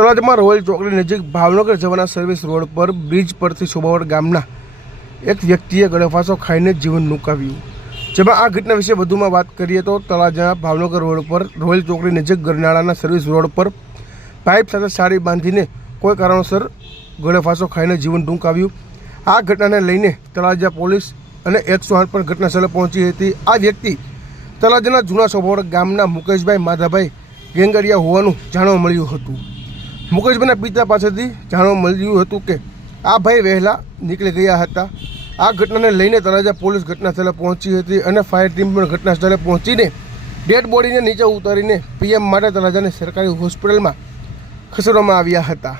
તળાજામાં royal ચોકડી નજીક ભાવનગર જવાના સર્વિસ રોડ પર બ્રિજ પરથી સોબાવડ ગામના એક વ્યક્તિએ ગળફાંસો ખાઈને જીવન ટૂંકાવ્યું। જેમાં આ ઘટના વિશે વધુમાં વાત કરીએ તો તળાજા ભાવનગર રોડ પર રોયલ ચોકડી નજીક ગરનાળાના સર્વિસ રોડ પર પાઇપ સાથે સાડી બાંધીને કોઈ કારણોસર ગળફાંસો ખાઈને જીવન ટૂંકાવ્યું। આ ઘટનાને લઈને તળાજા પોલીસ અને 108 પર ઘટનાસ્થળે પહોંચી હતી। આ વ્યક્તિ તળાજાના જૂના સોબાવડ ગામના મુકેશભાઈ માધાભાઈ ગેંગડિયા હોવાનું જાણવા મળ્યું હતું। મુકેશભાઈના પિતા પાસેથી જાણવા મળ્યું હતું કે આ ભાઈ વહેલા નીકળી ગયા હતા। આ ઘટનાને લઈને તળાજા પોલીસ ઘટનાસ્થળે પહોંચી હતી અને ફાયર ટીમ પણ ઘટનાસ્થળે પહોંચીને ડેડ બોડીને નીચે ઉતારીને પીએમ માટે તળાજાની સરકારી હોસ્પિટલમાં ખસેડવામાં આવ્યા હતા।